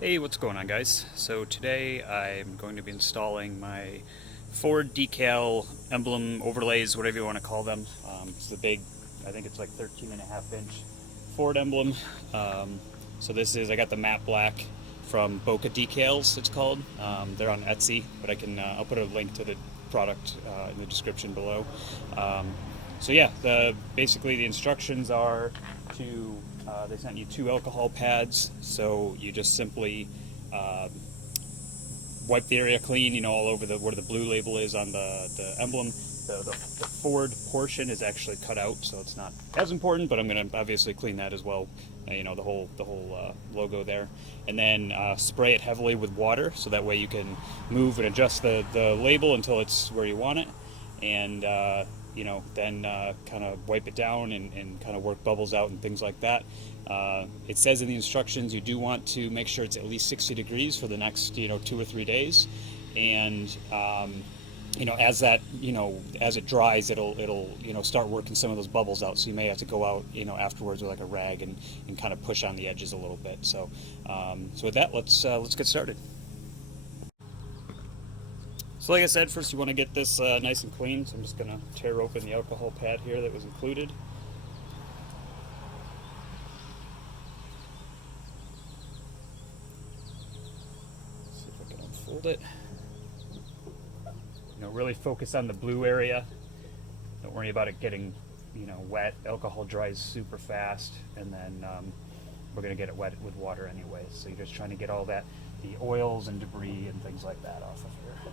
Hey, what's going on, guys? So today I'm going to be installing my Ford Decal Emblem overlays, whatever you want to call them. It's the big, I think it's like 13.5 inch Ford emblem. Um, so this is, I got the matte black from Boca Decals, it's called. They're on Etsy, but I'll put a link to the product in the description below. Um, so yeah, basically the instructions are to they sent you two alcohol pads, so you just simply uh, wipe the area clean, all over where the blue label is on the emblem. The Ford portion is actually cut out, so it's not as important, but I'm going to obviously clean that as well. The whole logo there, and then spray it heavily with water, so that way you can move and adjust the label until it's where you want it, and then kind of wipe it down and kind of work bubbles out and things like that. It says in the instructions you do want to make sure it's at least 60 degrees for the next 2 or 3 days, and as as it dries, it'll start working some of those bubbles out. So you may have to go out afterwards with like a rag and kind of push on the edges a little bit. So with that, let's get started. So like I said, first you want to get this nice and clean. So I'm just gonna tear open the alcohol pad here that was included. See if I can unfold it. Really focus on the blue area. Don't worry about it getting, wet. Alcohol dries super fast, and then we're gonna get it wet with water anyway. So you're just trying to get all that, the oils and debris and things like that off of here.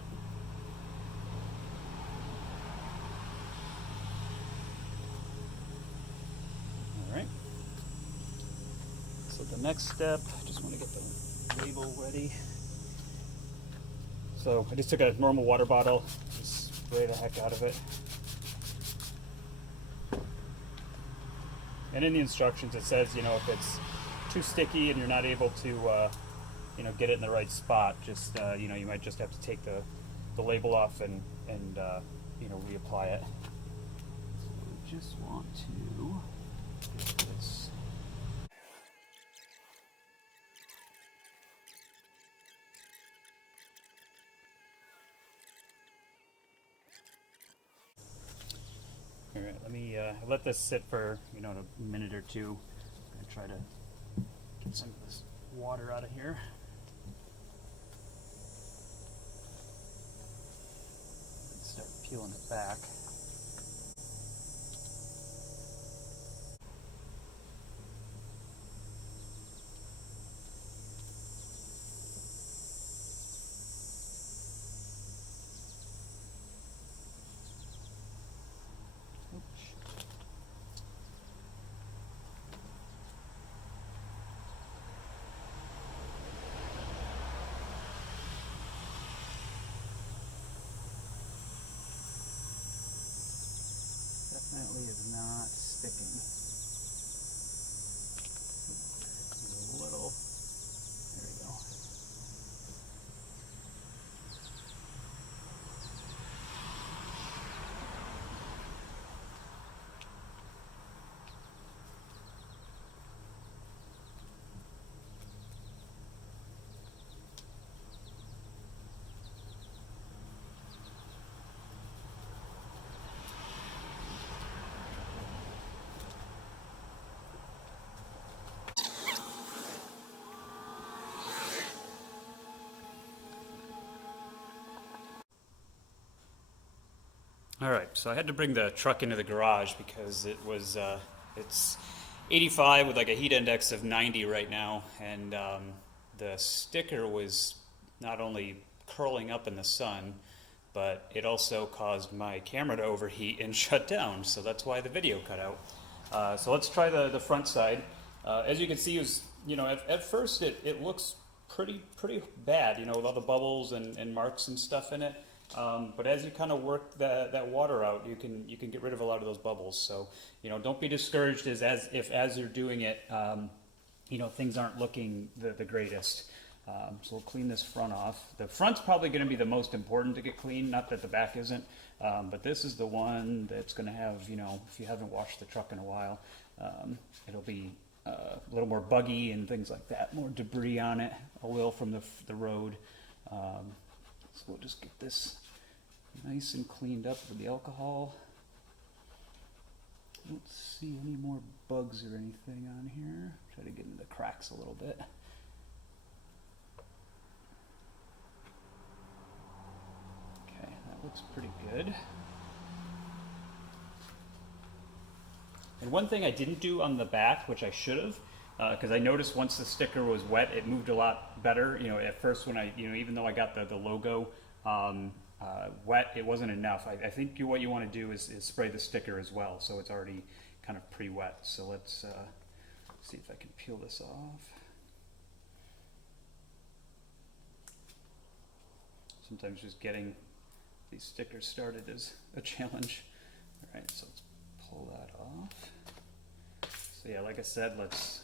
All right. So the next step, just want to get the label ready. So I just took a normal water bottle, just spray the heck out of it. And in the instructions it says, if it's too sticky and you're not able to, get it in the right spot, just, you might just have to take the label off and reapply it. So we just want to get this. All right, let me let this sit for a minute or two. I'm gonna try to get some of this water out of here. And start peeling it back. Definitely is not sticking. A little. There we go. All right, so I had to bring the truck into the garage because it's 85 with like a heat index of 90 right now, and the sticker was not only curling up in the sun, but it also caused my camera to overheat and shut down. So that's why the video cut out. So let's try the front side. As you can see, at first it looks pretty bad, with all the bubbles and marks and stuff in it. But as you kind of work that water out, you can get rid of a lot of those bubbles. So don't be discouraged as you're doing it. Things aren't looking the greatest. So we'll clean this front off. The front's probably going to be the most important to get clean. Not that the back isn't, but this is the one that's going to have, if you haven't washed the truck in a while, it'll be a little more buggy and things like that, more debris on it, oil from the road. So we'll just get this nice and cleaned up with the alcohol. I don't see any more bugs or anything on here. Try to get into the cracks a little bit. Okay, that looks pretty good. And one thing I didn't do on the back, which I should have, because I noticed once the sticker was wet, it moved a lot better. You know, at first when I, even though I got the logo wet, it wasn't enough. I think what you want to do is spray the sticker as well, so it's already kind of pre-wet. So let's see if I can peel this off. Sometimes just getting these stickers started is a challenge. All right, so let's pull that off. So yeah, like I said, let's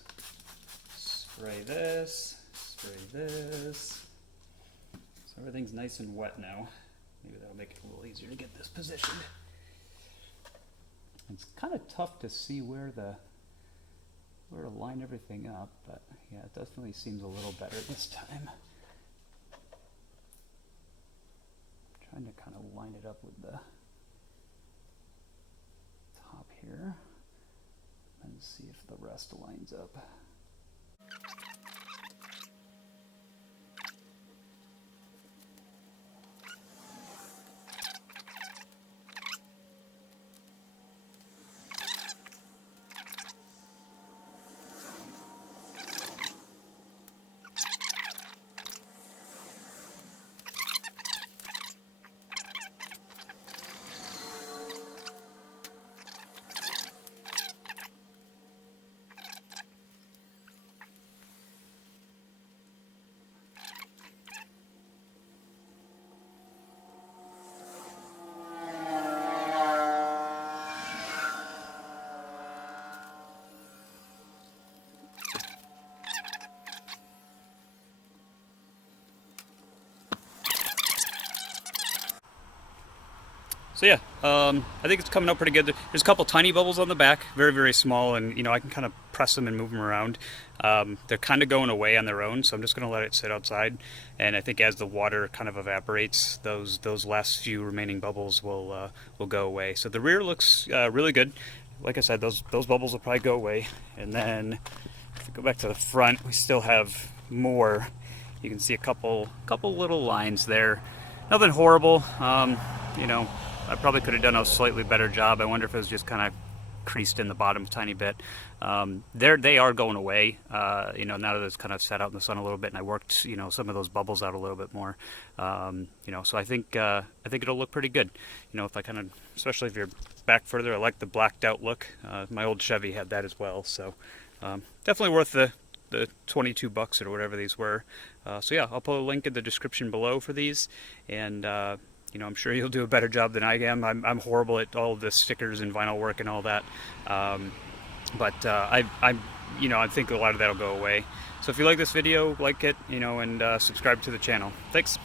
spray this, so everything's nice and wet now. Maybe that'll make it a little easier to get this positioned. It's kind of tough to see where to line everything up, but yeah, it definitely seems a little better this time. Trying to kind of line it up with the top here and see if the rest lines up. So yeah, I think it's coming out pretty good. There's a couple tiny bubbles on the back, very, very small, and I can kind of press them and move them around. They're kind of going away on their own, so I'm just going to let it sit outside. And I think as the water kind of evaporates, those last few remaining bubbles will go away. So the rear looks really good. Like I said, those bubbles will probably go away. And then if we go back to the front, we still have more. You can see a couple little lines there. Nothing horrible. I probably could have done a slightly better job. I wonder if it was just kind of creased in the bottom a tiny bit. They are going away. Now that it's kind of sat out in the sun a little bit, and I worked, some of those bubbles out a little bit more. So I think it'll look pretty good. If I kind of, especially if you're back further, I like the blacked out look. My old Chevy had that as well. So definitely worth the $22 or whatever these were. So yeah, I'll put a link in the description below for these, and I'm sure you'll do a better job than I am. I'm horrible at all of the stickers and vinyl work and all that. But I think a lot of that will go away. So if you like this video, like it, and subscribe to the channel. Thanks.